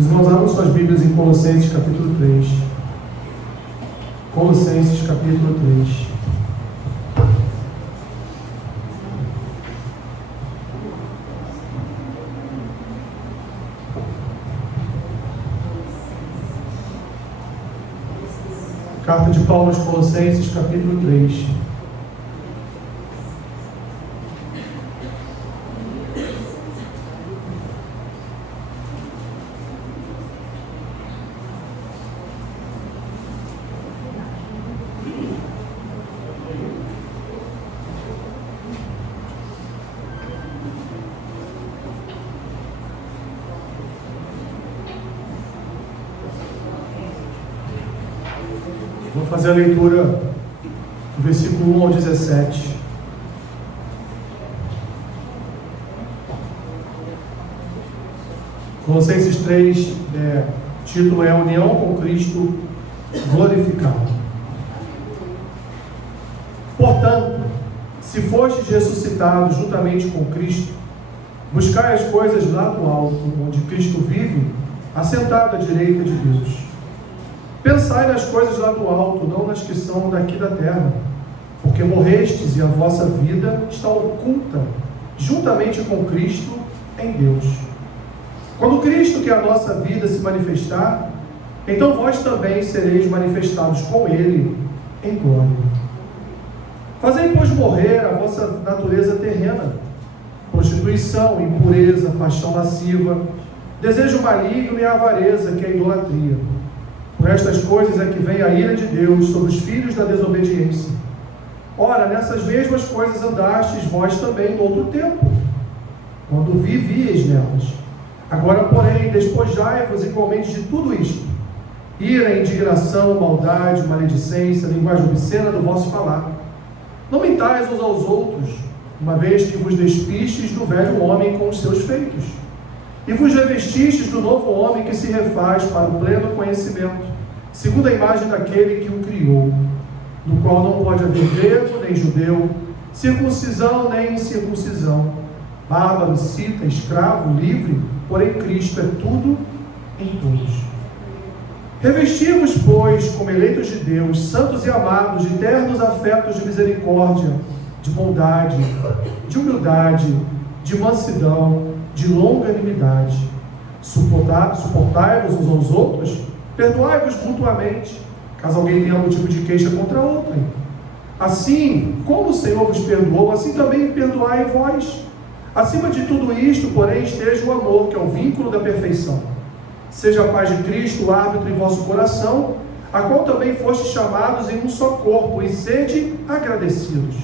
Os irmãos abram suas Bíblias em Colossenses capítulo 3. Colossenses capítulo 3. Carta de Paulo aos Colossenses capítulo 3. Vou fazer a leitura do versículo 1 ao 17. Colossenses 3, título é União com Cristo Glorificado. Portanto, se fostes ressuscitados juntamente com Cristo, buscai as coisas lá do alto, onde Cristo vive, assentado à direita de Deus. Pensai nas coisas lá do alto, não nas que são daqui da terra, porque morrestes e a vossa vida está oculta, juntamente com Cristo, em Deus. Quando Cristo, que é a nossa vida, se manifestar, então vós também sereis manifestados com Ele em glória. Fazei, pois, morrer a vossa natureza terrena, prostituição, impureza, paixão lasciva, desejo maligno e avareza, que é a idolatria. Por estas coisas é que vem a ira de Deus sobre os filhos da desobediência. Ora, nessas mesmas coisas andastes vós também no outro tempo, quando vivíeis nelas. Agora, porém, despojai-vos igualmente de tudo isto: ira, indignação, maldade, maledicência, linguagem obscena do vosso falar. Não mentais uns aos outros, uma vez que vos despistes do velho homem com os seus feitos, e vos revestistes do novo homem que se refaz para o pleno conhecimento, segundo a imagem daquele que o criou, no qual não pode haver grego nem judeu, circuncisão nem incircuncisão, bárbaro, cita, escravo, livre, porém Cristo é tudo em todos. Revesti-vos, pois, como eleitos de Deus, santos e amados, de ternos afetos de misericórdia, de bondade, de humildade, de mansidão, de longanimidade. Suportai-vos uns aos outros, perdoai-vos mutuamente, caso alguém tenha algum tipo de queixa contra outrem. Assim, como o Senhor vos perdoou, assim também perdoai vós. Acima de tudo isto, porém, esteja o amor, que é o vínculo da perfeição. Seja a paz de Cristo o árbitro em vosso coração, a qual também fostes chamados em um só corpo, e sede agradecidos.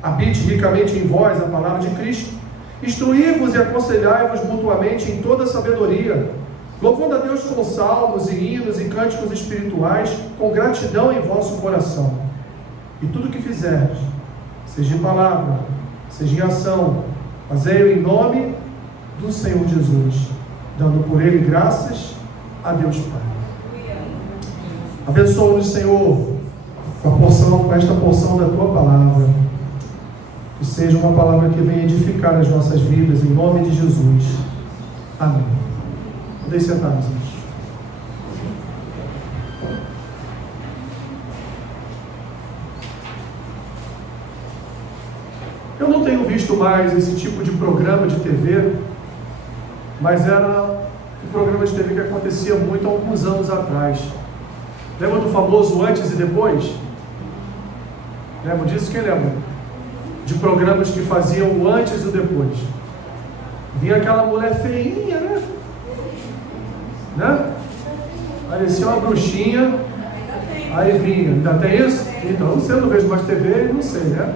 Habite ricamente em vós a palavra de Cristo. Instruí-vos e aconselhai-vos mutuamente em toda sabedoria, louvando a Deus com salmos e hinos e cânticos espirituais, com gratidão em vosso coração. E tudo o que fizerdes, seja em palavra, seja em ação, fazei-o em nome do Senhor Jesus, dando por Ele graças a Deus Pai. Abençoa-nos, Senhor, com esta porção da Tua palavra. Que seja uma palavra que venha edificar as nossas vidas, em nome de Jesus. Amém. Podem sentar, meus irmãos. Eu não tenho visto mais esse tipo de programa de TV, mas era um programa de TV que acontecia muito há alguns anos atrás. Lembra do famoso antes e depois? Lembra disso? Quem lembra? De programas que faziam o antes e o depois. Vinha aquela mulher feinha, né? Parecia uma bruxinha. Aí vinha, ainda tem isso? Então, eu não vejo mais TV, não sei, né?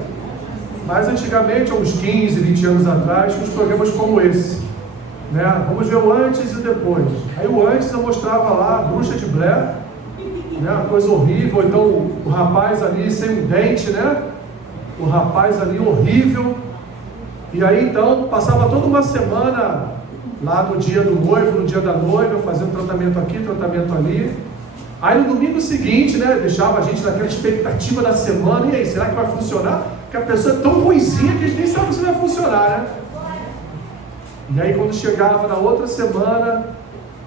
Mas antigamente, há uns 15, 20 anos atrás, tinha uns programas como esse, né? Vamos ver o antes e o depois. Aí o antes eu mostrava lá a bruxa de Blair, né? Uma coisa horrível. Então o rapaz ali sem um dente, né? O rapaz ali horrível. E aí então passava toda uma semana lá no dia do noivo, no dia da noiva, fazendo tratamento aqui, tratamento ali. Aí no domingo seguinte, né, deixava a gente naquela expectativa da semana. E aí, será que vai funcionar? Porque a pessoa é tão ruinzinha que a gente nem sabe se vai funcionar, né? E aí quando chegava na outra semana,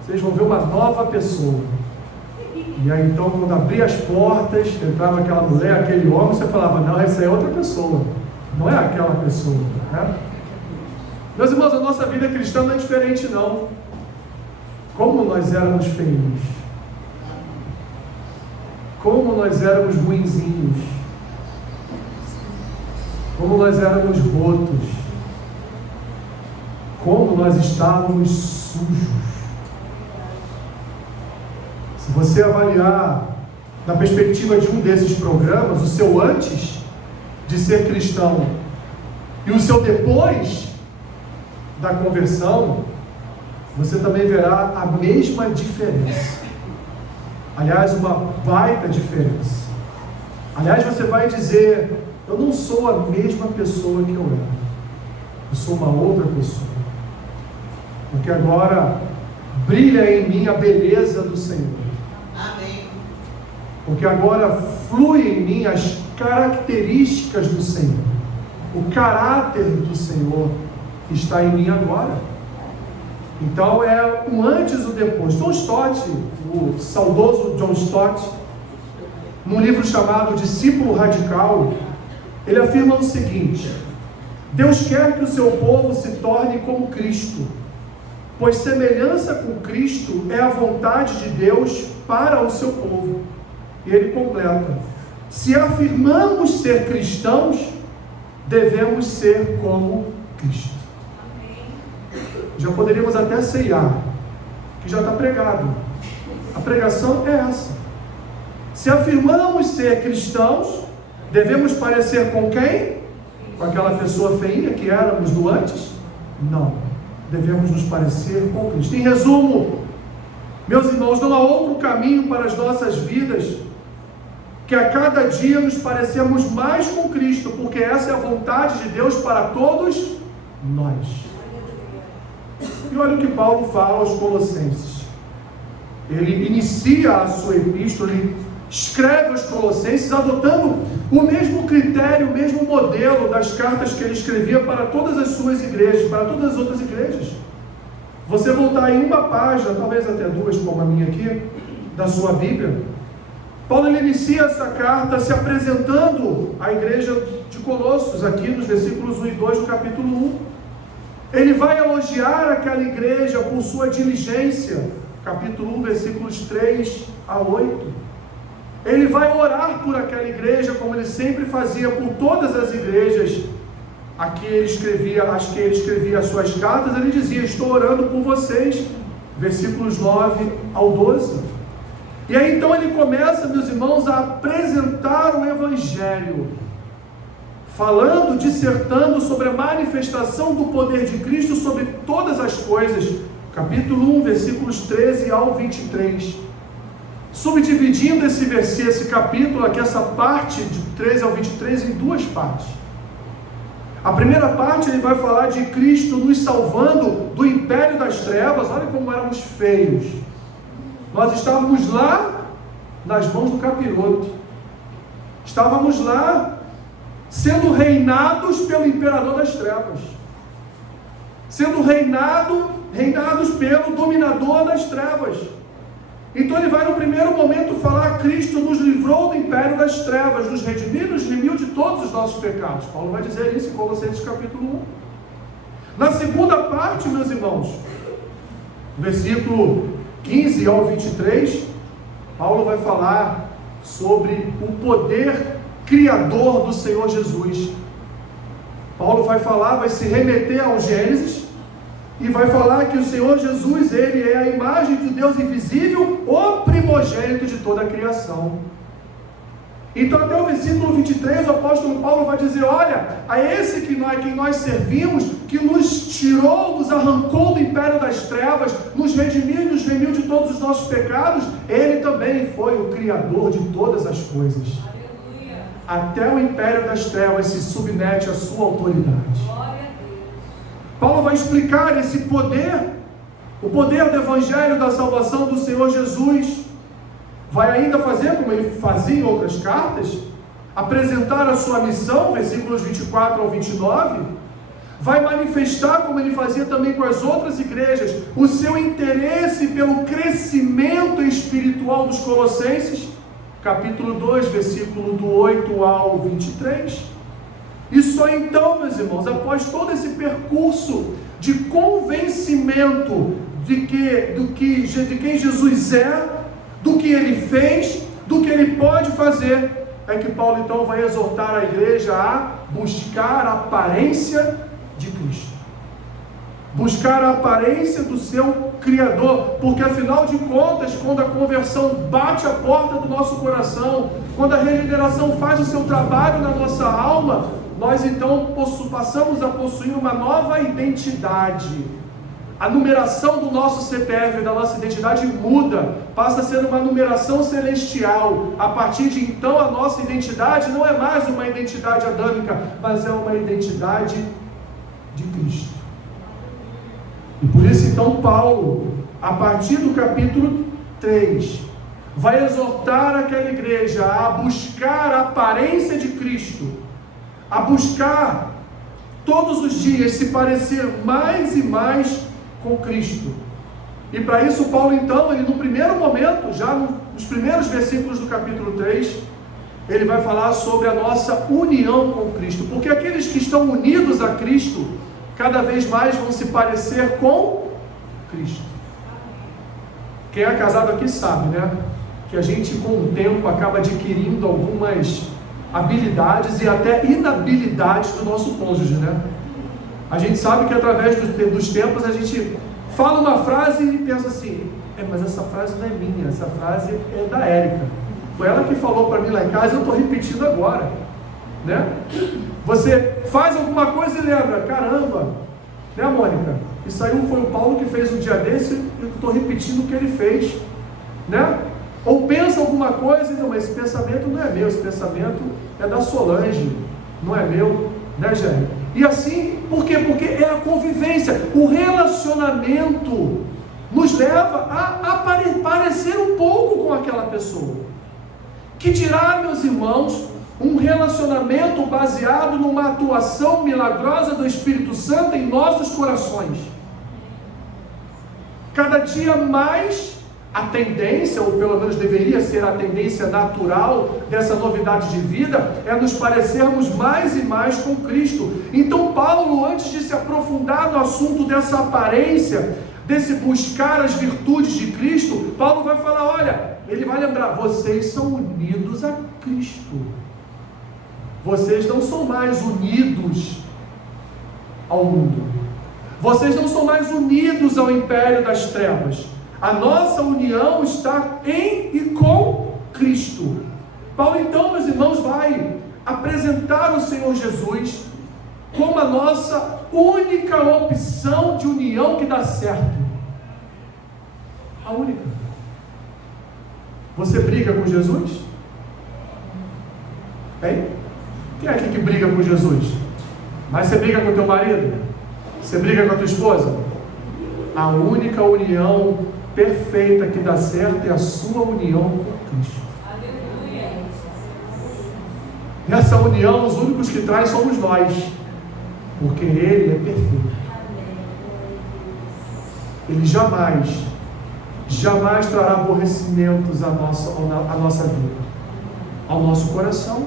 vocês vão ver uma nova pessoa. E aí então, quando abria as portas, entrava aquela mulher, aquele homem, você falava, não, essa é outra pessoa, não é aquela pessoa, né? Meus irmãos, a nossa vida cristã não é diferente não. Como nós éramos feios, como nós éramos ruinzinhos, como nós éramos rotos, como nós estávamos sujos. Se você avaliar na perspectiva de um desses programas, o seu antes de ser cristão e o seu depois da conversão, você também verá a mesma diferença. Aliás, uma baita diferença. Aliás, você vai dizer, eu não sou a mesma pessoa que eu era. Eu sou uma outra pessoa. Porque agora brilha em mim a beleza do Senhor. Amém. Porque agora flui em mim as características do Senhor. O caráter do Senhor está em mim agora. Então é um antes e um depois. John Stott, o saudoso John Stott, num livro chamado Discípulo Radical, ele afirma o seguinte: Deus quer que o seu povo se torne como Cristo, pois semelhança com Cristo é a vontade de Deus para o seu povo. E ele completa: se afirmamos ser cristãos, devemos ser como Cristo. Já poderíamos até ceiar, que já está pregado. A pregação é essa. Se afirmamos ser cristãos, devemos parecer com quem? Com aquela pessoa feinha que éramos no antes? Não. Devemos nos parecer com Cristo. Em resumo, meus irmãos, não há outro caminho para as nossas vidas que a cada dia nos parecemos mais com Cristo, porque essa é a vontade de Deus para todos nós. E olha o que Paulo fala aos Colossenses. Ele inicia a sua epístola, ele escreve aos Colossenses adotando o mesmo critério, o mesmo modelo das cartas que ele escrevia para todas as suas igrejas, para todas as outras igrejas. Você voltar em uma página, talvez até duas, como a minha aqui, da sua Bíblia, Paulo ele inicia essa carta se apresentando à igreja de Colossos, aqui nos versículos 1 e 2 do capítulo 1. Ele vai elogiar aquela igreja por sua diligência, capítulo 1, versículos 3 a 8. Ele vai orar por aquela igreja, como ele sempre fazia por todas as igrejas a que ele escrevia as suas cartas. Ele dizia, estou orando por vocês, versículos 9 ao 12. E aí então ele começa, meus irmãos, a apresentar o Evangelho, falando, dissertando sobre a manifestação do poder de Cristo sobre todas as coisas, capítulo 1, versículos 13 ao 23, subdividindo esse capítulo aqui, essa parte de 13 ao 23 em duas partes. A primeira parte ele vai falar de Cristo nos salvando do império das trevas. Olha como éramos feios, nós estávamos lá nas mãos do capiroto, estávamos lá sendo reinados pelo imperador das trevas, sendo reinados pelo dominador das trevas. Então ele vai no primeiro momento falar: Cristo nos livrou do império das trevas, nos redimiu de todos os nossos pecados. Paulo vai dizer isso em Colossenses capítulo 1. Na segunda parte, meus irmãos, versículo 15 ao 23, Paulo vai falar sobre o poder criador do Senhor Jesus. Paulo vai se remeter ao Gênesis e vai falar que o Senhor Jesus, ele é a imagem de Deus invisível, o primogênito de toda a criação. Então até o versículo 23 o apóstolo Paulo vai dizer: olha, a esse que nós servimos, que nos tirou, nos arrancou do império das trevas, nos redimiu e nos remiu de todos os nossos pecados, ele também foi o criador de todas as coisas. Até o império das trevas se submete à sua autoridade. Paulo vai explicar esse poder, o poder do Evangelho da salvação do Senhor Jesus. Vai ainda fazer, como ele fazia em outras cartas, apresentar a sua missão, versículos 24 ao 29. vai manifestar, como ele fazia também com as outras igrejas, o seu interesse pelo crescimento espiritual dos colossenses, capítulo 2, versículo do 8 ao 23. E só então, meus irmãos, após todo esse percurso de convencimento de quem Jesus é, do que ele fez, do que ele pode fazer, é que Paulo então vai exortar a igreja a buscar a aparência de Cristo, buscar a aparência do seu Criador, porque afinal de contas, quando a conversão bate a porta do nosso coração, quando a regeneração faz o seu trabalho na nossa alma, nós então passamos a possuir uma nova identidade. A numeração do nosso CPF, da nossa identidade muda, passa a ser uma numeração celestial. A partir de então, a nossa identidade não é mais uma identidade adâmica, mas é uma identidade de Cristo. E por isso então Paulo, a partir do capítulo 3, vai exortar aquela igreja a buscar a aparência de Cristo, a buscar todos os dias se parecer mais e mais com Cristo. E para isso Paulo então, ele no primeiro momento, já nos primeiros versículos do capítulo 3, ele vai falar sobre a nossa união com Cristo, porque aqueles que estão unidos a Cristo, cada vez mais vão se parecer com Cristo. Quem é casado aqui sabe, né? Que a gente com o tempo acaba adquirindo algumas habilidades e até inabilidades do nosso cônjuge, né? A gente sabe que através dos tempos a gente fala uma frase e pensa assim, mas essa frase não é minha, essa frase é da Érica. Foi ela que falou para mim lá em casa, eu estou repetindo agora, né? Você faz alguma coisa e lembra, caramba, né, Mônica? Isso aí foi o Paulo que fez um dia desse e eu estou repetindo o que ele fez, né? Ou pensa alguma coisa e não, mas esse pensamento não é meu, esse pensamento é da Solange, não é meu, né, Jair? E assim, por quê? Porque é a convivência, o relacionamento nos leva a parecer um pouco com aquela pessoa. Que dirá, meus irmãos, um relacionamento baseado numa atuação milagrosa do Espírito Santo em nossos corações. Cada dia mais a tendência, ou pelo menos deveria ser a tendência natural dessa novidade de vida, é nos parecermos mais e mais com Cristo. Então Paulo, antes de se aprofundar no assunto dessa aparência, desse buscar as virtudes de Cristo, Paulo vai falar, olha, ele vai lembrar, vocês são unidos a Cristo. Vocês não são mais unidos ao mundo. Vocês não são mais unidos ao império das trevas. A nossa união está em e com Cristo. Paulo então, meus irmãos, vai apresentar o Senhor Jesus como a nossa única opção de união que dá certo. A única. Você briga com Jesus? Hein? Quem é aqui que briga com Jesus? Mas você briga com teu marido? Você briga com a tua esposa? A única união perfeita que dá certo é a sua união com Cristo. Aleluia. Nessa união, os únicos que traz somos nós, porque Ele é perfeito. Ele jamais trará aborrecimentos à nossa vida, ao nosso coração.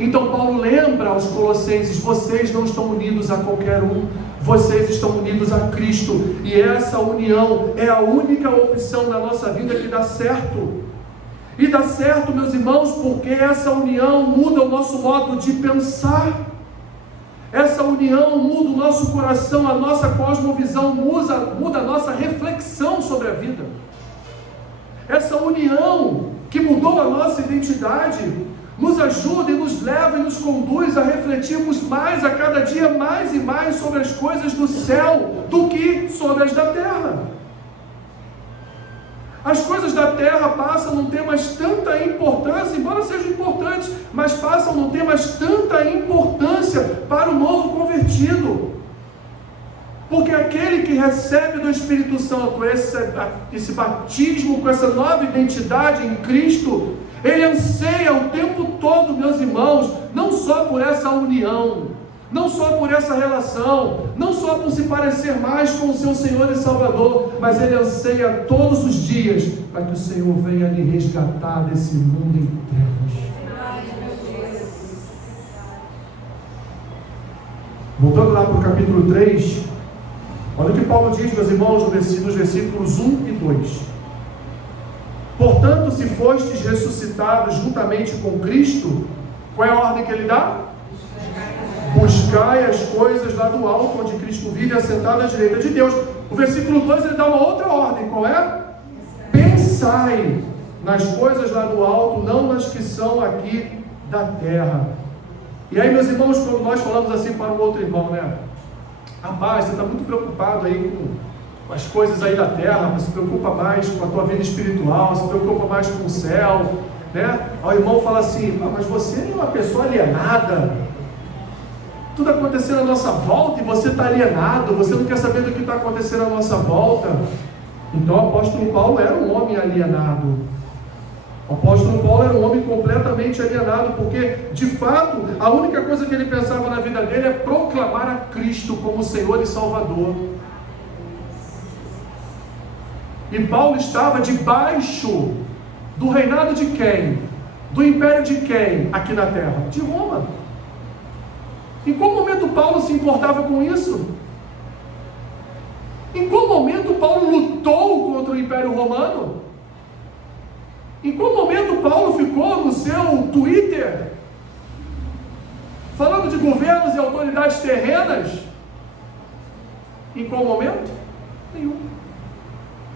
Então Paulo lembra aos colossenses, vocês não estão unidos a qualquer um, vocês estão unidos a Cristo, e essa união é a única opção na nossa vida que dá certo. E dá certo, meus irmãos, porque essa união muda o nosso modo de pensar, essa união muda o nosso coração, a nossa cosmovisão, muda a nossa reflexão sobre a vida. Essa união que mudou a nossa identidade nos ajuda e nos leva e nos conduz a refletirmos mais a cada dia, mais e mais sobre as coisas do céu do que sobre as da terra. As coisas da terra passam a não ter mais tanta importância, embora sejam importantes, mas passam a não ter mais tanta importância para o novo convertido. Porque aquele que recebe do Espírito Santo esse batismo com essa nova identidade em Cristo, ele anseia o tempo todo, meus irmãos, não só por essa união, não só por essa relação, não só por se parecer mais com o seu Senhor e Salvador, mas ele anseia todos os dias para que o Senhor venha lhe resgatar desse mundo em trevas. Voltando lá para o capítulo 3, olha o que Paulo diz, meus irmãos, nos versículos 1 e 2. Portanto, se fostes ressuscitados juntamente com Cristo, qual é a ordem que ele dá? Buscai as coisas lá do alto, onde Cristo vive, assentado à direita de Deus. O versículo 2 ele dá uma outra ordem, qual é? Pensai nas coisas lá do alto, não nas que são aqui da terra. E aí, meus irmãos, quando nós falamos assim para o outro irmão, né? Rapaz, você está muito preocupado aí com as coisas aí da terra, você se preocupa mais com a tua vida espiritual, se preocupa mais com o céu, né? Aí o irmão fala assim, mas você é uma pessoa alienada, tudo acontecendo à nossa volta e você está alienado, você não quer saber do que está acontecendo à nossa volta. Então o apóstolo Paulo era um homem alienado. O apóstolo Paulo era um homem completamente alienado, porque de fato a única coisa que ele pensava na vida dele é proclamar a Cristo como Senhor e Salvador. E Paulo estava debaixo do reinado de quem? Do império de quem aqui na terra? De Roma. Em qual momento Paulo se importava com isso? Em qual momento Paulo lutou contra o Império Romano? Em qual momento Paulo ficou no seu Twitter falando de governos e autoridades terrenas? Em qual momento? Nenhum.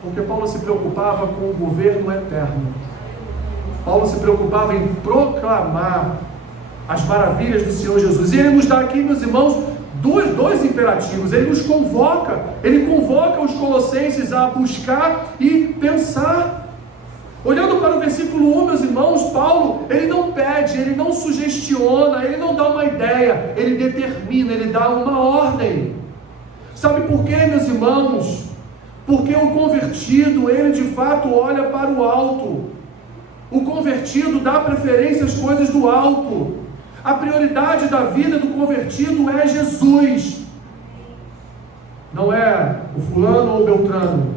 Porque Paulo se preocupava com o governo eterno. Paulo se preocupava em proclamar as maravilhas do Senhor Jesus. E ele nos dá aqui, meus irmãos, dois imperativos. Ele nos convoca, ele convoca os colossenses a buscar e pensar. Olhando para o versículo 1, meus irmãos, Paulo, ele não pede, ele não sugestiona, ele não dá uma ideia, ele determina, ele dá uma ordem. Sabe por quê, meus irmãos? Porque o convertido, ele de fato olha para o alto. O convertido dá preferência às coisas do alto. A prioridade da vida do convertido é Jesus. Não é o fulano ou o beltrano.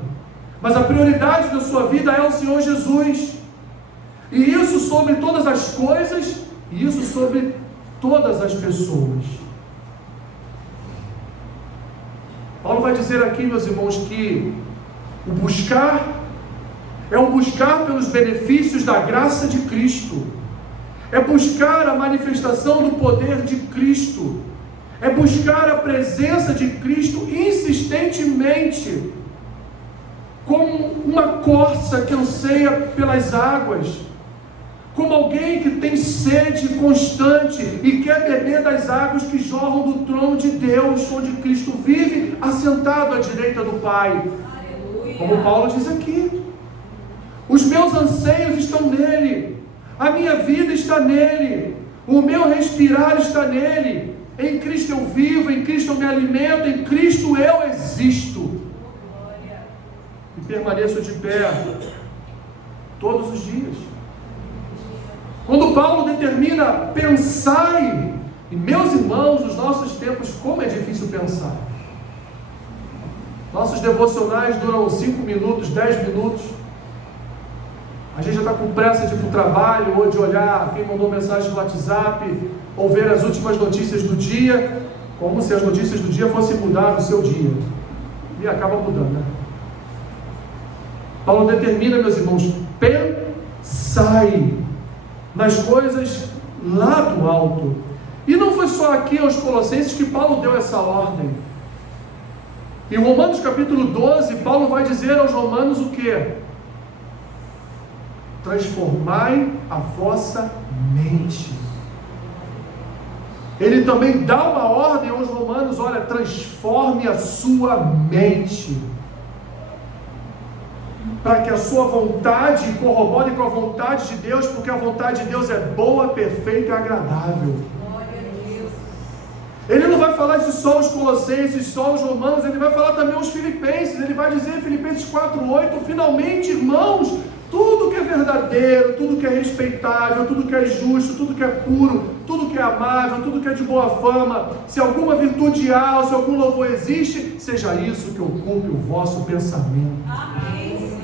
Mas a prioridade da sua vida é o Senhor Jesus. E isso sobre todas as coisas, e isso sobre todas as pessoas. Paulo vai dizer aqui, meus irmãos, que o buscar é o buscar pelos benefícios da graça de Cristo. É buscar a manifestação do poder de Cristo. É buscar a presença de Cristo insistentemente, como uma corça que anseia pelas águas, como alguém que tem sede constante e quer beber das águas que jorram do trono de Deus, onde Cristo vive, assentado à direita do Pai. Aleluia. Como Paulo diz aqui, os meus anseios estão nele, a minha vida está nele, o meu respirar está nele. Em Cristo eu vivo, em Cristo eu me alimento, em Cristo eu existo. E permaneço de pé todos os dias. Quando Paulo determina pensai, e meus irmãos, nos nossos tempos, como é difícil pensar. Nossos devocionais duram 5 minutos, 10 minutos. A gente já está com pressa de ir para o trabalho, ou de olhar quem mandou mensagem no WhatsApp, ou ver as últimas notícias do dia, como se as notícias do dia fossem mudar o seu dia. E acaba mudando, né? Paulo determina, meus irmãos, pensai nas coisas lá do alto. E não foi só aqui aos Colossenses que Paulo deu essa ordem. Em Romanos capítulo 12, Paulo vai dizer aos romanos o quê? Transformai a vossa mente. Ele também dá uma ordem aos romanos, olha, transforme a sua mente, para que a sua vontade corrobore com a vontade de Deus, porque a vontade de Deus é boa, perfeita e agradável. Ele não vai falar isso só aos Colossenses, só aos Romanos, ele vai falar também aos Filipenses. Ele vai dizer em Filipenses 4:8, finalmente, irmãos, Tudo que é verdadeiro, tudo que é respeitável, tudo que é justo, tudo que é puro, tudo que é amável, tudo que é de boa fama, se alguma virtude há, se algum louvor existe, seja isso que ocupe o vosso pensamento. Amém.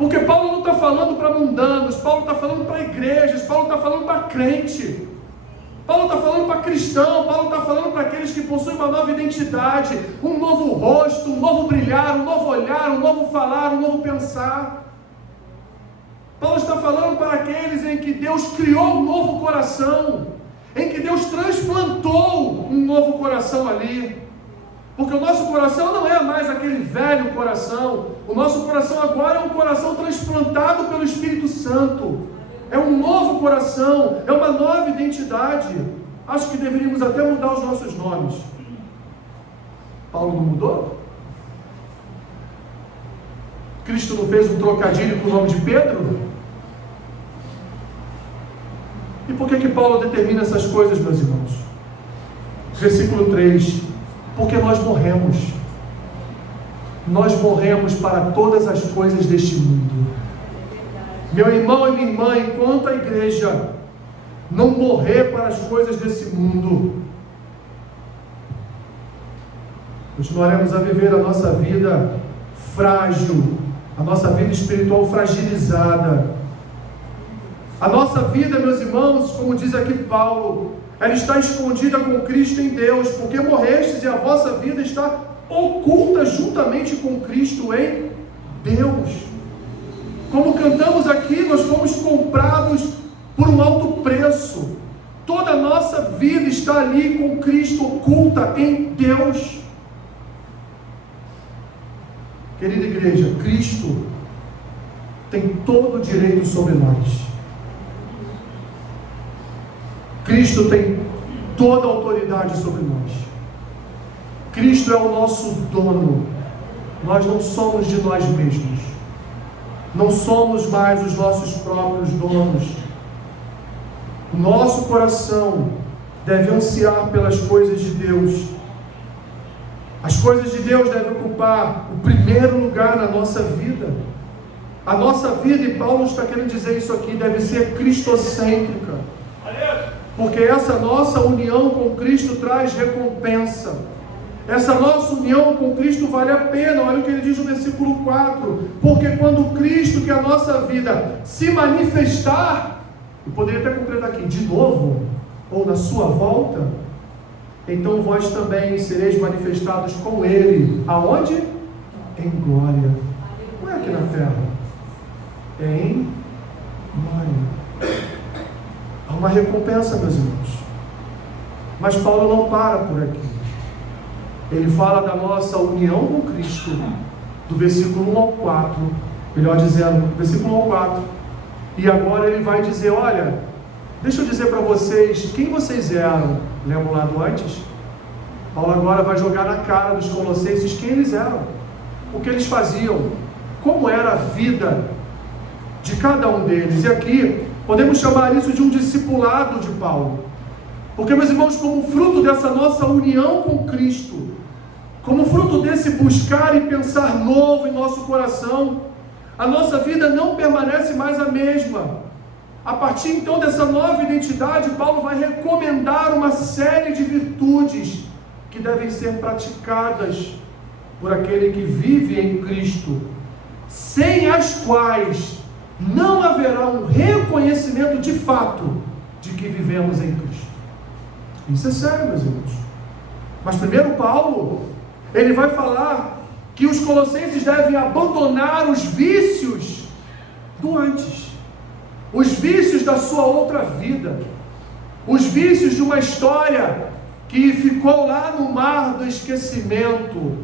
Porque Paulo não está falando para mundanos, Paulo está falando para igrejas, Paulo está falando para crente, Paulo está falando para cristão, Paulo está falando para aqueles que possuem uma nova identidade, um novo rosto, um novo brilhar, um novo olhar, um novo falar, um novo pensar. Paulo está falando para aqueles em que Deus criou um novo coração, em que Deus transplantou um novo coração ali. Porque o nosso coração não é mais aquele velho coração, o nosso coração agora é um coração transplantado pelo Espírito Santo. É um novo coração, é uma nova identidade. Acho que deveríamos até mudar os nossos nomes. Paulo não mudou? Cristo não fez um trocadilho com o nome de Pedro? E por que Paulo determina essas coisas, meus irmãos? Versículo 3: porque nós morremos. Nós morremos para todas as coisas deste mundo. Meu irmão e minha irmã, enquanto a igreja não morrer para as coisas desse mundo, continuaremos a viver a nossa vida frágil, a nossa vida espiritual fragilizada. A nossa vida, meus irmãos, como diz aqui Paulo, ela está escondida com Cristo em Deus, porque morrestes e a vossa vida está oculta juntamente com Cristo em Deus. Como cantamos aqui, nós fomos comprados por um alto preço. Toda a nossa vida está ali com Cristo oculta em Deus. Querida igreja, Cristo tem todo o direito sobre nós. Cristo tem toda a autoridade sobre nós. Cristo é o nosso dono. Nós não somos de nós mesmos. Não somos mais os nossos próprios donos. O nosso coração deve ansiar pelas coisas de Deus. As coisas de Deus devem ocupar o primeiro lugar na nossa vida. A nossa vida, e Paulo está querendo dizer isso aqui, deve ser cristocêntrica. Porque essa nossa união com Cristo traz recompensa. Essa nossa união com Cristo vale a pena. Olha o que ele diz no versículo 4: porque quando Cristo, que é a nossa vida, se manifestar, eu poderia até completar aqui, de novo, ou na sua volta, então vós também sereis manifestados com Ele. Aonde? Em glória. Não é aqui na terra, é em glória. Há uma recompensa, meus irmãos. Mas Paulo não para por aqui. Ele fala da nossa união com Cristo, do versículo 1 ao 4, melhor dizendo, versículo 1 ao 4, e agora ele vai dizer: olha, deixa eu dizer para vocês quem vocês eram. Lembram lá do antes? Paulo agora vai jogar na cara dos colossenses quem eles eram, o que eles faziam, como era a vida de cada um deles. E aqui podemos chamar isso de um discipulado de Paulo, porque, meus irmãos, como fruto dessa nossa união com Cristo, como fruto desse buscar e pensar novo em nosso coração, a nossa vida não permanece mais a mesma. A partir então dessa nova identidade, Paulo vai recomendar uma série de virtudes que devem ser praticadas por aquele que vive em Cristo, sem as quais não haverá um reconhecimento de fato de que vivemos em Cristo. Isso é sério, meus irmãos. Mas primeiro Paulo, ele vai falar que os colossenses devem abandonar os vícios do antes, os vícios da sua outra vida, os vícios de uma história que ficou lá no mar do esquecimento,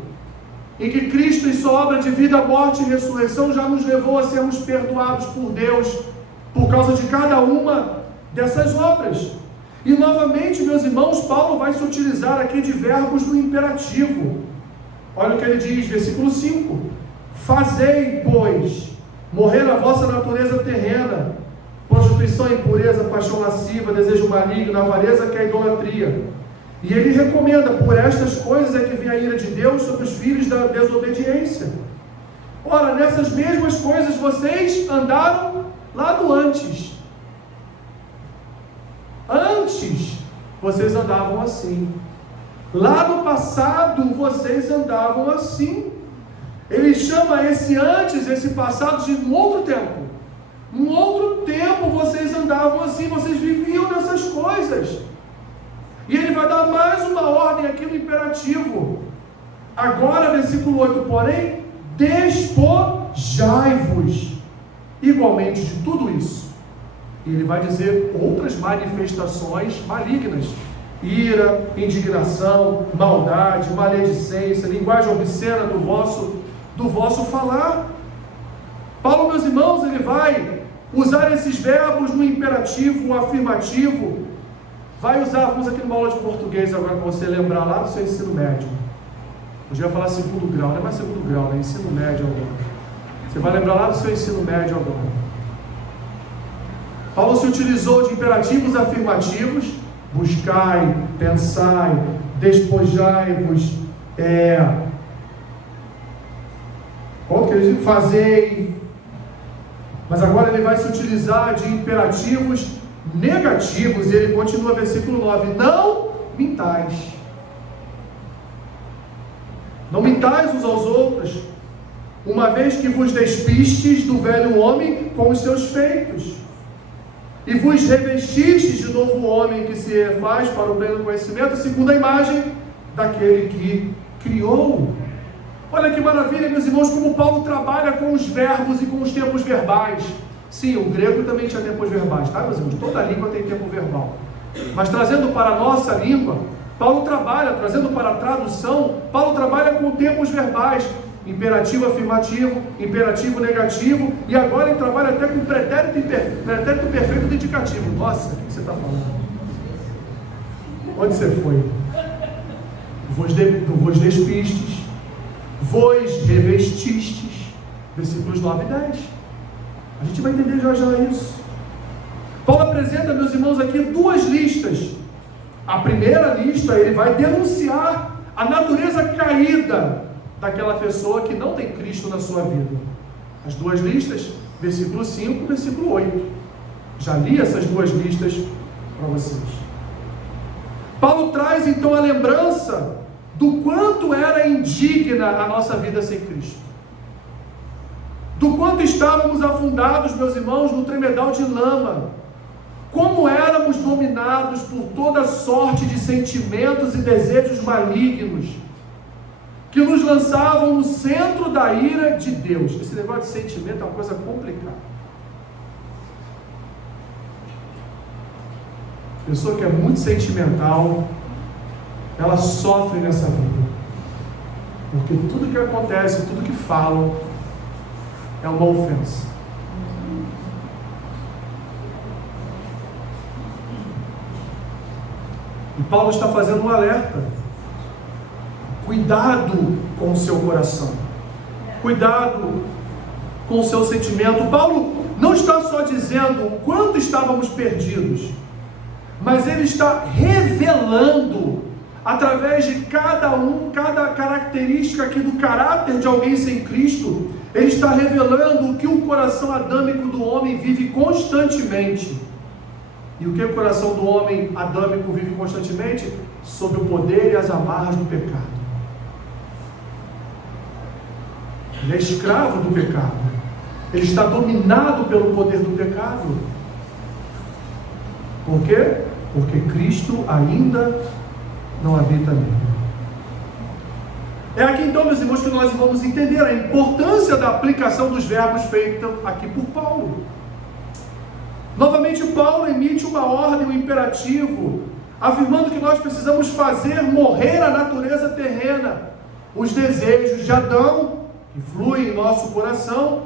em que Cristo, em sua obra de vida, morte e ressurreição, já nos levou a sermos perdoados por Deus, por causa de cada uma dessas obras. E novamente, meus irmãos, Paulo vai se utilizar aqui de verbos no imperativo. Olha o que ele diz, versículo 5: fazei, pois, morrer a vossa natureza terrena, prostituição, impureza, paixão lasciva, desejo maligno, avareza, que é a idolatria. E ele recomenda: por estas coisas é que vem a ira de Deus sobre os filhos da desobediência. Ora, nessas mesmas coisas vocês andaram lá no antes. Antes, vocês andavam assim. Lá no passado, vocês andavam assim. Ele chama esse antes, esse passado, de um outro tempo. Num outro tempo, vocês andavam assim, vocês viviam dessas coisas. E ele vai dar mais uma ordem aqui no imperativo. Agora, versículo 8, porém, despojai-vos igualmente de tudo isso. E ele vai dizer outras manifestações malignas: ira, indignação, maldade, maledicência, linguagem obscena do vosso falar. Paulo, meus irmãos, ele vai usar esses verbos no imperativo, afirmativo. Vai usar, vamos aqui numa aula de português agora para você lembrar lá do seu ensino médio. Eu já ia falar segundo grau, não é mais segundo grau, é ensino médio agora. Você vai lembrar lá do seu ensino médio agora. Paulo se utilizou de imperativos afirmativos: buscai, pensai, despojai-vos, qual que ele diz? Fazei. Mas agora ele vai se utilizar de imperativos negativos, e ele continua, versículo 9: não mintais. Não mintais uns aos outros, uma vez que vos despistes do velho homem com os seus feitos, e vos revestistes de novo homem que se refaz para o pleno conhecimento, segundo a imagem daquele que criou. Olha que maravilha, meus irmãos, como Paulo trabalha com os verbos e com os tempos verbais. Sim, o grego também tinha tempos verbais, tá, meus irmãos? Toda língua tem tempo verbal. Mas trazendo para a nossa língua, Paulo trabalha, trazendo para a tradução, Paulo trabalha com tempos verbais: imperativo afirmativo, imperativo negativo, e agora ele trabalha até com pretérito perfeito de indicativo. Nossa, o que você está falando? Onde você foi? Vos despistes, vos revestistes, versículos 9 e 10. A gente vai entender já isso. Paulo apresenta, meus irmãos, aqui duas listas. A primeira lista, ele vai denunciar a natureza caída daquela pessoa que não tem Cristo na sua vida. As duas listas, versículo 5 e versículo 8. Já li essas duas listas para vocês. Paulo traz então a lembrança do quanto era indigna a nossa vida sem Cristo. Do quanto estávamos afundados, meus irmãos, no tremedal de lama. Como éramos dominados por toda sorte de sentimentos e desejos malignos, que nos lançavam no centro da ira de Deus. Esse negócio de sentimento é uma coisa complicada. Pessoa que é muito sentimental, ela sofre nessa vida. Porque tudo que acontece, tudo que falam, é uma ofensa. E Paulo está fazendo um alerta: cuidado com o seu coração, cuidado com o seu sentimento. Paulo não está só dizendo o quanto estávamos perdidos, mas ele está revelando, através de cada característica aqui do caráter de alguém sem Cristo, ele está revelando o que o coração adâmico do homem vive constantemente. E o que o coração do homem adâmico vive constantemente? Sob o poder e as amarras do pecado. Ele é escravo do pecado. Ele está dominado pelo poder do pecado. Por quê? Porque Cristo ainda não habita nele. É aqui então, meus irmãos, que nós vamos entender a importância da aplicação dos verbos feita aqui por Paulo. Novamente, Paulo emite uma ordem, um imperativo, afirmando que nós precisamos fazer morrer a natureza terrena, os desejos de Adão, que fluem em nosso coração,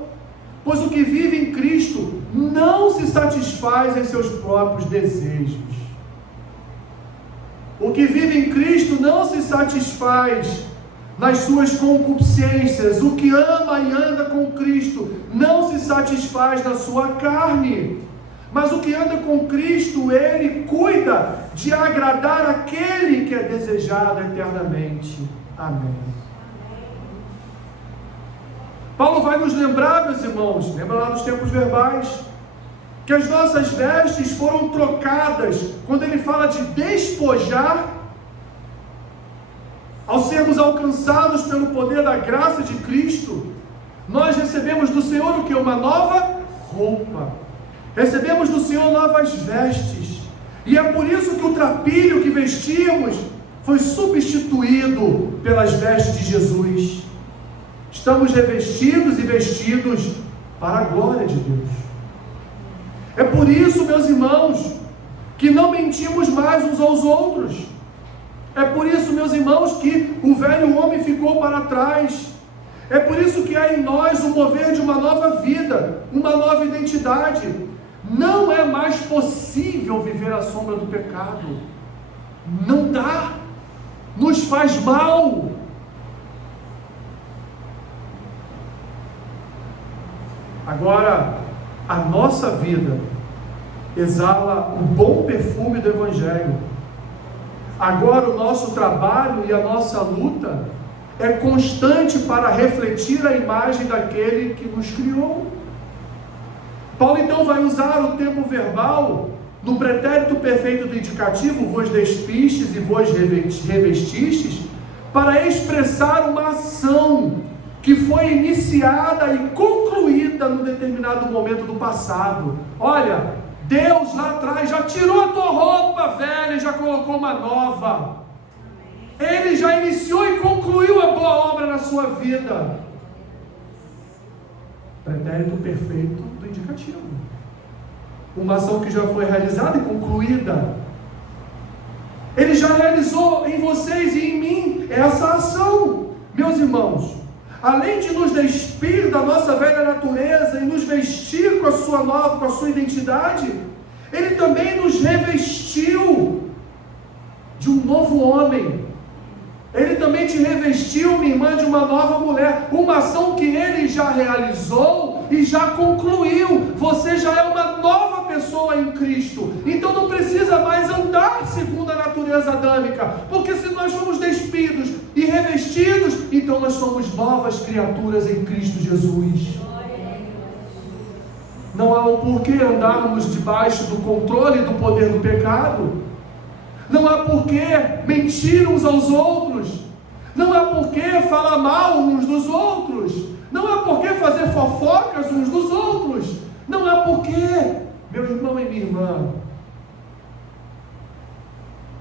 pois o que vive em Cristo não se satisfaz em seus próprios desejos. O que vive em Cristo não se satisfaz nas suas concupiscências. O que ama e anda com Cristo não se satisfaz na sua carne. Mas o que anda com Cristo, ele cuida de agradar aquele que é desejado eternamente. Amém. Paulo vai nos lembrar, meus irmãos, lembra lá nos tempos verbais, que as nossas vestes foram trocadas, quando ele fala de despojar, ao sermos alcançados pelo poder da graça de Cristo, nós recebemos do Senhor o que? Uma nova roupa, recebemos do Senhor novas vestes, e é por isso que o trapilho que vestíamos foi substituído pelas vestes de Jesus. Estamos revestidos e vestidos para a glória de Deus. É por isso, meus irmãos, que não mentimos mais uns aos outros. É por isso, meus irmãos, que o velho homem ficou para trás. É por isso que há em nós o mover de uma nova vida, uma nova identidade. Não é mais possível viver à sombra do pecado. Não dá. Nos faz mal. Agora, a nossa vida exala o bom perfume do Evangelho. Agora o nosso trabalho e a nossa luta é constante para refletir a imagem daquele que nos criou. Paulo então vai usar o tempo verbal no pretérito perfeito do indicativo, vos despistes e vos revestistes, para expressar uma ação que foi iniciada e concluída num determinado momento do passado. Olha, Deus lá atrás já tirou a tua roupa velha e já colocou uma nova. Ele já iniciou e concluiu a boa obra na sua vida. Pretérito perfeito do indicativo. Uma ação que já foi realizada e concluída. Ele já realizou em vocês e em mim essa ação. Meus irmãos, além de nos despir da nossa velha natureza e nos vestir com a sua nova, com a sua identidade, Ele também nos revestiu de um novo homem. Ele também te revestiu, minha irmã, de uma nova mulher. Uma ação que Ele já realizou e já concluiu. Você já é uma nova pessoa em Cristo. Então não precisa mais andar segundo a natureza adâmica. Porque se nós fomos despidos e revestidos, então nós somos novas criaturas em Cristo Jesus. Não há um porquê andarmos debaixo do controle e do poder do pecado. Não há porquê mentir uns aos outros. Não há porquê falar mal uns dos outros. Não há porquê fazer fofocas uns dos outros. Não há porquê, meu irmão e minha irmã,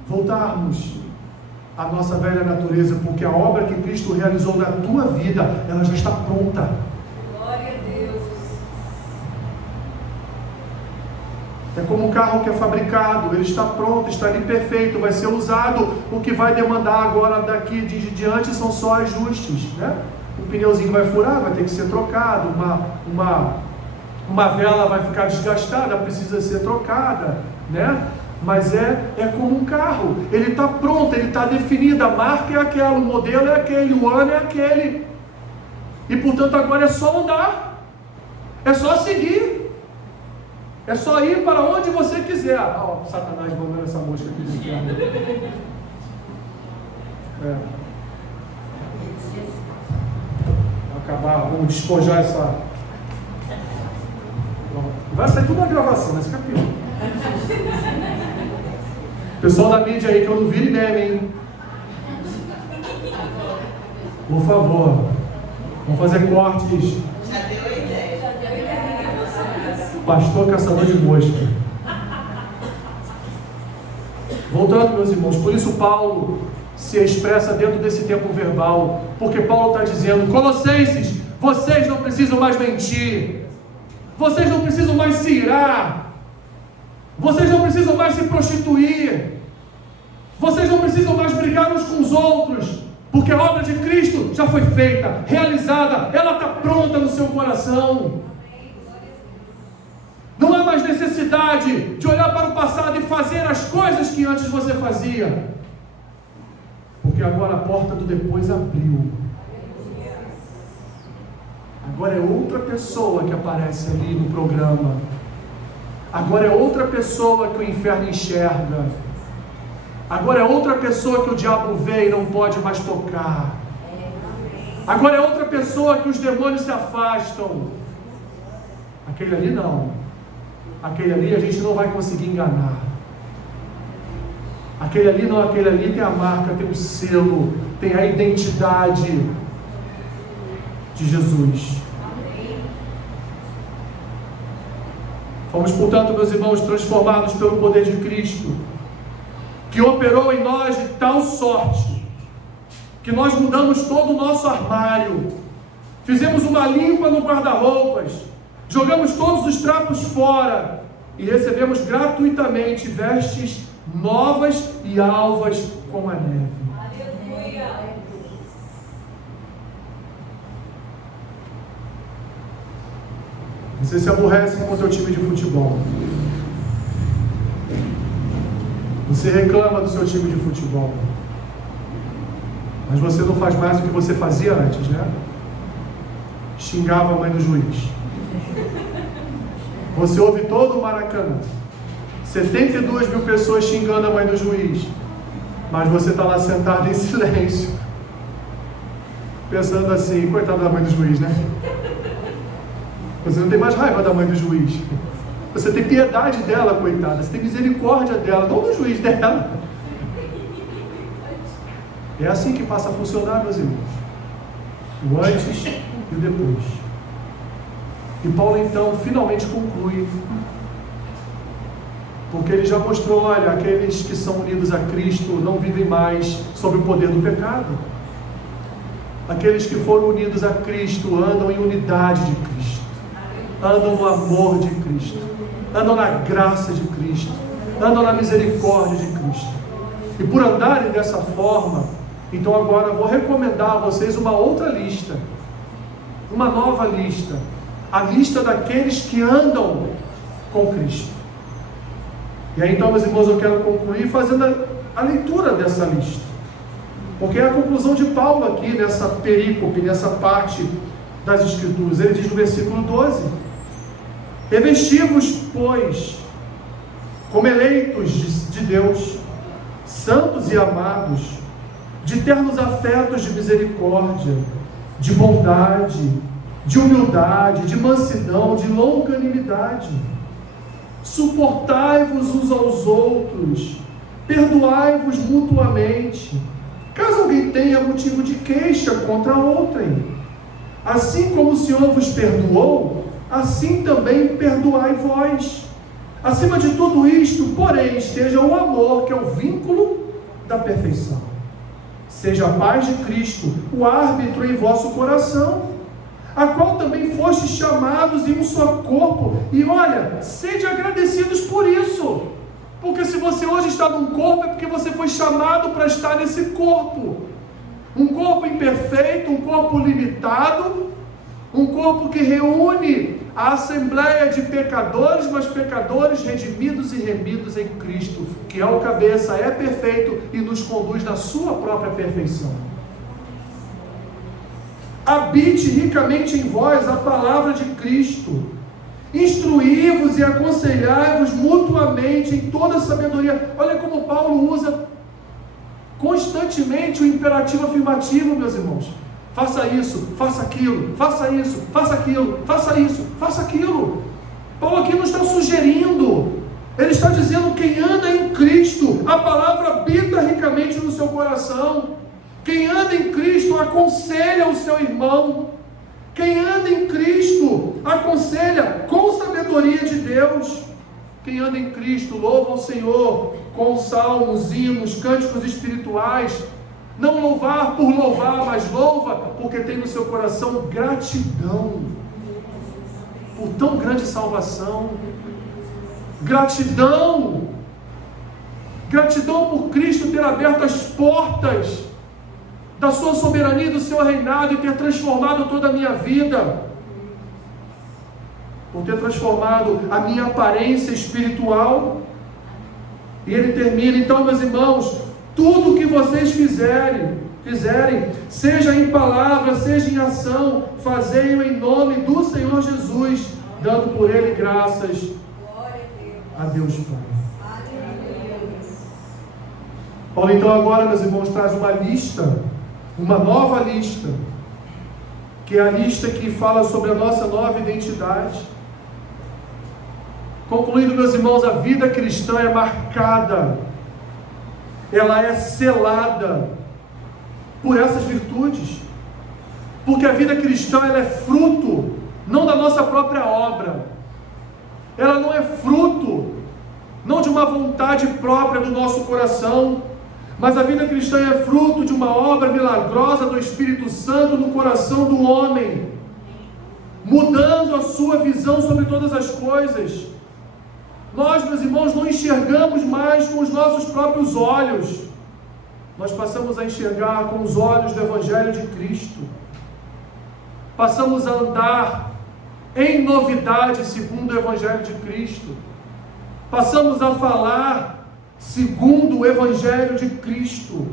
voltarmos à nossa velha natureza, porque a obra que Cristo realizou na tua vida, ela já está pronta. Glória a Deus. É como um carro que é fabricado, ele está pronto, está ali perfeito, vai ser usado. O que vai demandar agora daqui de diante são só ajustes, né? O pneuzinho vai furar, vai ter que ser trocado, uma vela vai ficar desgastada, precisa ser trocada, né? Mas é como um carro, ele está pronto, ele está definido, a marca é aquela, o modelo é aquele, o ano é aquele, e portanto agora é só andar, é só seguir. É só ir para onde você quiser. Ó, Satanás mandando essa mosca aqui do inferno. Vamos acabar, vamos despojar essa. Vai sair tudo na gravação nesse capítulo. Pessoal da mídia aí que eu não vire meme, hein? Por favor, vamos fazer cortes. Já deu ideia. Pastor caçador de mosca. Voltando, meus irmãos, por isso Paulo se expressa dentro desse tempo verbal, porque Paulo está dizendo: Colossenses, vocês não precisam mais mentir, vocês não precisam mais se irar, vocês não precisam mais se prostituir, vocês não precisam mais brigar uns com os outros, porque a obra de Cristo já foi feita, realizada, ela está pronta no seu coração. Não há mais necessidade de olhar para o passado e fazer as coisas que antes você fazia, porque agora a porta do depois abriu. Agora é outra pessoa que aparece ali no programa. Agora é outra pessoa que o inferno enxerga. Agora é outra pessoa que o diabo vê e não pode mais tocar. Agora é outra pessoa que os demônios se afastam. Aquele ali não. Aquele ali a gente não vai conseguir enganar. Aquele ali não, aquele ali tem a marca, tem o selo, tem a identidade de Jesus. Fomos, portanto, meus irmãos, transformados pelo poder de Cristo, que operou em nós de tal sorte, que nós mudamos todo o nosso armário, fizemos uma limpa no guarda-roupas, jogamos todos os trapos fora e recebemos gratuitamente vestes novas e alvas como a neve. Aleluia. Você se aborrece com o teu time de futebol. Você reclama do seu time de futebol. Mas você não faz mais do que você fazia antes, né? Xingava a mãe do juiz. Você ouve todo o Maracanã. 72 mil pessoas xingando a mãe do juiz. Mas você está lá sentado em silêncio. Pensando assim, coitado da mãe do juiz, né? Você não tem mais raiva da mãe do juiz. Você tem piedade dela, coitada. Você tem misericórdia dela, não do juiz dela. É assim que passa a funcionar, meus irmãos. O antes e o depois. E Paulo então finalmente conclui. Porque ele já mostrou, olha, aqueles que são unidos a Cristo não vivem mais sob o poder do pecado. Aqueles que foram unidos a Cristo andam em unidade de Cristo. Andam no amor de Cristo. Andam na graça de Cristo. Andam na misericórdia de Cristo. E por andarem dessa forma, então agora eu vou recomendar a vocês uma outra lista. Uma nova lista. A lista daqueles que andam com Cristo. E aí então, meus irmãos, eu quero concluir fazendo a leitura dessa lista. Porque é a conclusão de Paulo aqui, nessa perícope, nessa parte das Escrituras. Ele diz no versículo 12: revesti-vos, pois, como eleitos de Deus, santos e amados, de ternos afetos de misericórdia, de bondade, de humildade, de mansidão, de longanimidade. Suportai-vos uns aos outros, perdoai-vos mutuamente, caso alguém tenha motivo de queixa contra outrem. Assim como o Senhor vos perdoou, assim também perdoai vós. Acima de tudo isto, porém, esteja o amor, que é o vínculo da perfeição. Seja a paz de Cristo o árbitro em vosso coração, a qual também fostes chamados em um só corpo. E olha, sede agradecidos por isso, porque se você hoje está num corpo, é porque você foi chamado para estar nesse corpo. Um corpo imperfeito, um corpo limitado, um corpo que reúne a assembleia de pecadores, mas pecadores redimidos e remidos em Cristo, que é o cabeça, é perfeito e nos conduz na sua própria perfeição. Habite ricamente em vós a palavra de Cristo, instruí-vos e aconselhai-vos mutuamente em toda sabedoria. Olha como Paulo usa constantemente o imperativo afirmativo, meus irmãos. Faça isso, faça aquilo, faça isso, faça aquilo, faça isso, faça aquilo. Paulo aqui não está sugerindo, ele está dizendo: quem anda em Cristo, a palavra habita ricamente no seu coração. Quem anda em Cristo aconselha o seu irmão. Quem anda em Cristo aconselha com sabedoria de Deus. Quem anda em Cristo louva ao Senhor com salmos, hinos, cânticos espirituais. Não louvar por louvar, mas louva porque tem no seu coração gratidão por tão grande salvação. Gratidão por Cristo ter aberto as portas da sua soberania e do seu reinado e ter transformado toda a minha vida, por ter transformado a minha aparência espiritual. E ele termina: então, meus irmãos, tudo que vocês fizerem, seja em palavra, seja em ação, fazei-o em nome do Senhor Jesus, dando por ele graças a Deus Pai. Paulo então agora, meus irmãos, traz uma lista, uma nova lista que é a lista que fala sobre a nossa nova identidade. Concluindo, meus irmãos, a vida cristã é marcada, ela é selada por essas virtudes, porque a vida cristã ela é fruto não da nossa própria obra, ela não é fruto não de uma vontade própria do nosso coração, mas a vida cristã é fruto de uma obra milagrosa do Espírito Santo no coração do homem, mudando a sua visão sobre todas as coisas. Nós, meus irmãos, não enxergamos mais com os nossos próprios olhos, nós passamos a enxergar com os olhos do Evangelho de Cristo, passamos a andar em novidade segundo o Evangelho de Cristo, passamos a falar segundo o Evangelho de Cristo.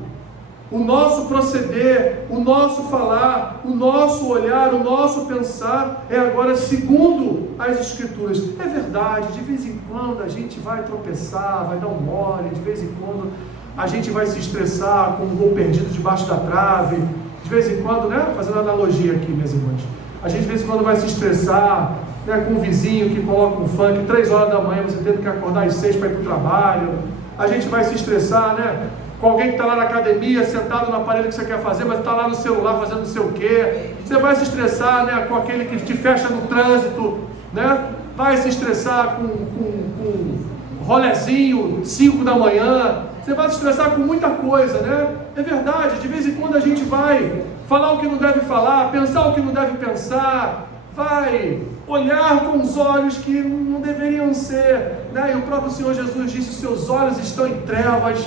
O nosso proceder, o nosso falar, o nosso olhar, o nosso pensar é agora segundo as Escrituras. É verdade, de vez em quando a gente vai tropeçar, vai dar um mole, de vez em quando a gente vai se estressar com um gol perdido debaixo da trave, de vez em quando, né? Fazendo analogia aqui, minhas irmãs, a gente de vez em quando vai se estressar, né, com um vizinho que coloca um funk 3 horas da manhã, você tendo que acordar às 6 para ir para o trabalho. A gente vai se estressar, né, com alguém que está lá na academia, sentado no aparelho que você quer fazer, mas está lá no celular fazendo não sei o quê. Você vai se estressar, né, com aquele que te fecha no trânsito, né? Vai se estressar com rolezinho 5 da manhã. Você vai se estressar com muita coisa, né? É verdade, de vez em quando a gente vai falar o que não deve falar, pensar o que não deve pensar, vai olhar com os olhos que não deveriam ser, né? E o próprio Senhor Jesus disse: os seus olhos estão em trevas.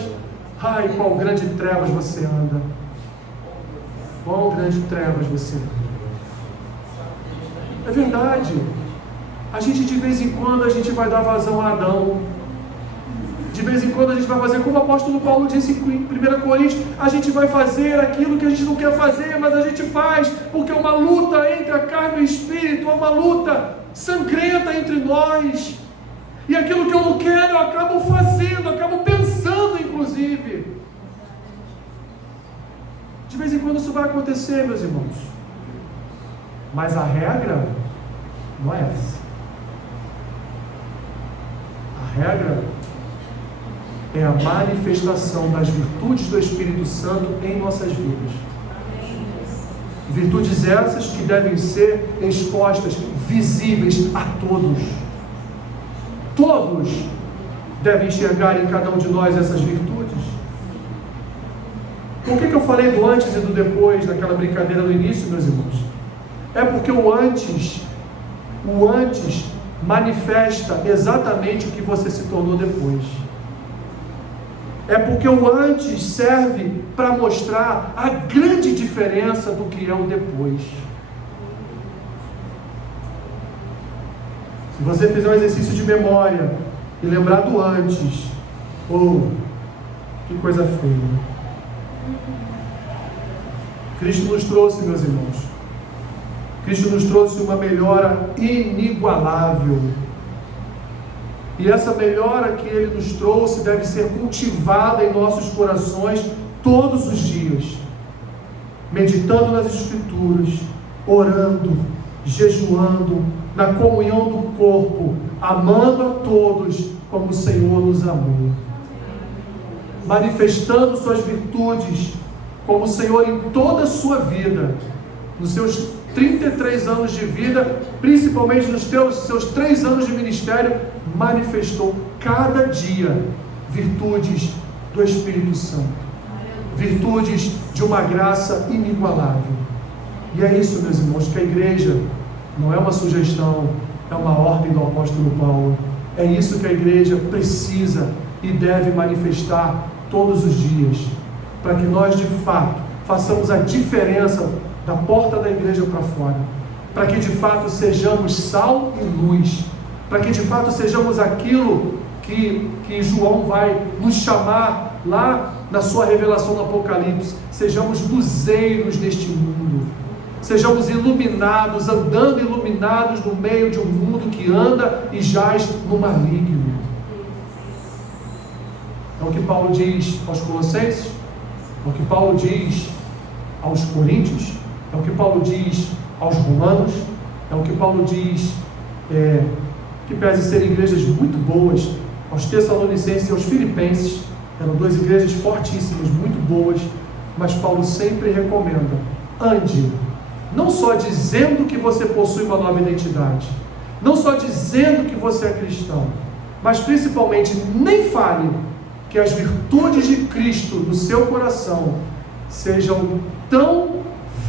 Ai, qual grande trevas você anda, qual grande trevas você anda. É verdade, a gente de vez em quando a gente vai dar vazão a Adão, de vez em quando a gente vai fazer como o apóstolo Paulo disse em 1 Coríntios, a gente vai fazer aquilo que a gente não quer fazer, mas a gente faz, porque é uma luta entre a carne e o espírito, é uma luta sangrenta entre nós, e aquilo que eu não quero eu acabo fazendo, eu acabo pensando inclusive. De vez em quando isso vai acontecer, meus irmãos, mas a regra não é essa. A regra é a manifestação das virtudes do Espírito Santo em nossas vidas. Virtudes essas que devem ser expostas, visíveis a todos. Todos devem enxergar em cada um de nós essas virtudes. Por que eu falei do antes e do depois, naquela brincadeira no início, meus irmãos? É porque o antes manifesta exatamente o que você se tornou depois. É porque o antes serve para mostrar a grande diferença do que é o depois. Se você fizer um exercício de memória e lembrar do antes, que coisa feia. Cristo nos trouxe, meus irmãos, Cristo nos trouxe uma melhora inigualável. E essa melhora que Ele nos trouxe deve ser cultivada em nossos corações todos os dias, meditando nas Escrituras, orando, jejuando, na comunhão do corpo, amando a todos como o Senhor nos amou, manifestando suas virtudes como o Senhor em toda a sua vida, nos seus 33 anos de vida, principalmente nos seus 3 anos de ministério, manifestou cada dia virtudes do Espírito Santo, virtudes de uma graça inigualável. E é isso, meus irmãos, que a igreja não é uma sugestão, é uma ordem do apóstolo Paulo. É isso que a igreja precisa e deve manifestar todos os dias, para que nós de fato façamos a diferença da porta da igreja para fora, para que de fato sejamos sal e luz, para que de fato sejamos aquilo que João vai nos chamar lá na sua revelação no Apocalipse, sejamos luzeiros neste mundo, sejamos iluminados, andando iluminados no meio de um mundo que anda e jaz no maligno. É o que Paulo diz aos Colossenses, é o que Paulo diz aos Coríntios, É o que Paulo diz aos romanos, é o que Paulo diz, que pese serem igrejas muito boas, aos Tessalonicenses e aos Filipenses. Eram duas igrejas fortíssimas, muito boas, mas Paulo sempre recomenda: ande, não só dizendo que você possui uma nova identidade, não só dizendo que você é cristão, mas principalmente nem fale que as virtudes de Cristo no seu coração sejam tão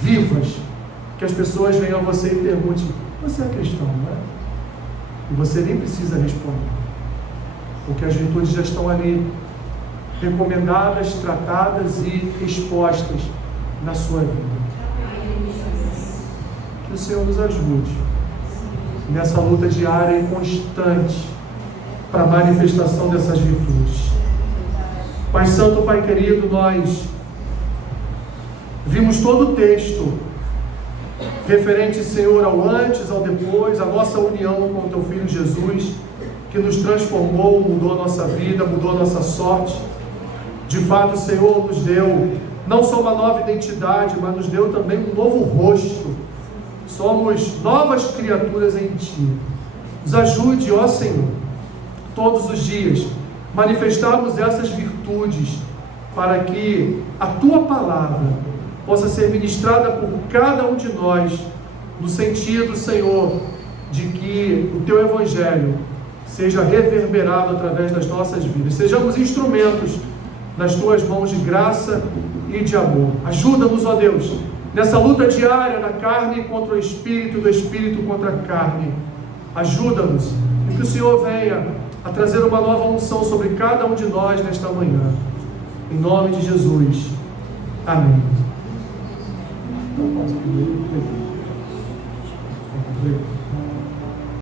vivas que as pessoas venham a você e perguntem: você é cristão, não é? E você nem precisa responder, porque as virtudes já estão ali, recomendadas, tratadas e expostas na sua vida. Que o Senhor nos ajude nessa luta diária e constante para a manifestação dessas virtudes. Pai Santo, Pai querido, nós vimos todo o texto referente, Senhor, ao antes, ao depois, a nossa união com o Teu Filho Jesus, que nos transformou, mudou a nossa vida, mudou a nossa sorte. De fato, o Senhor nos deu não só uma nova identidade, mas nos deu também um novo rosto. Somos novas criaturas em Ti. Nos ajude, ó Senhor, todos os dias, manifestarmos essas virtudes, para que a Tua palavra possa ser ministrada por cada um de nós, no sentido, Senhor, de que o Teu Evangelho seja reverberado através das nossas vidas. Sejamos instrumentos nas Tuas mãos de graça e de amor. Ajuda-nos, ó Deus, nessa luta diária da carne contra o Espírito, do Espírito contra a carne. Ajuda-nos, e que o Senhor venha a trazer uma nova unção sobre cada um de nós nesta manhã. Em nome de Jesus. Amém.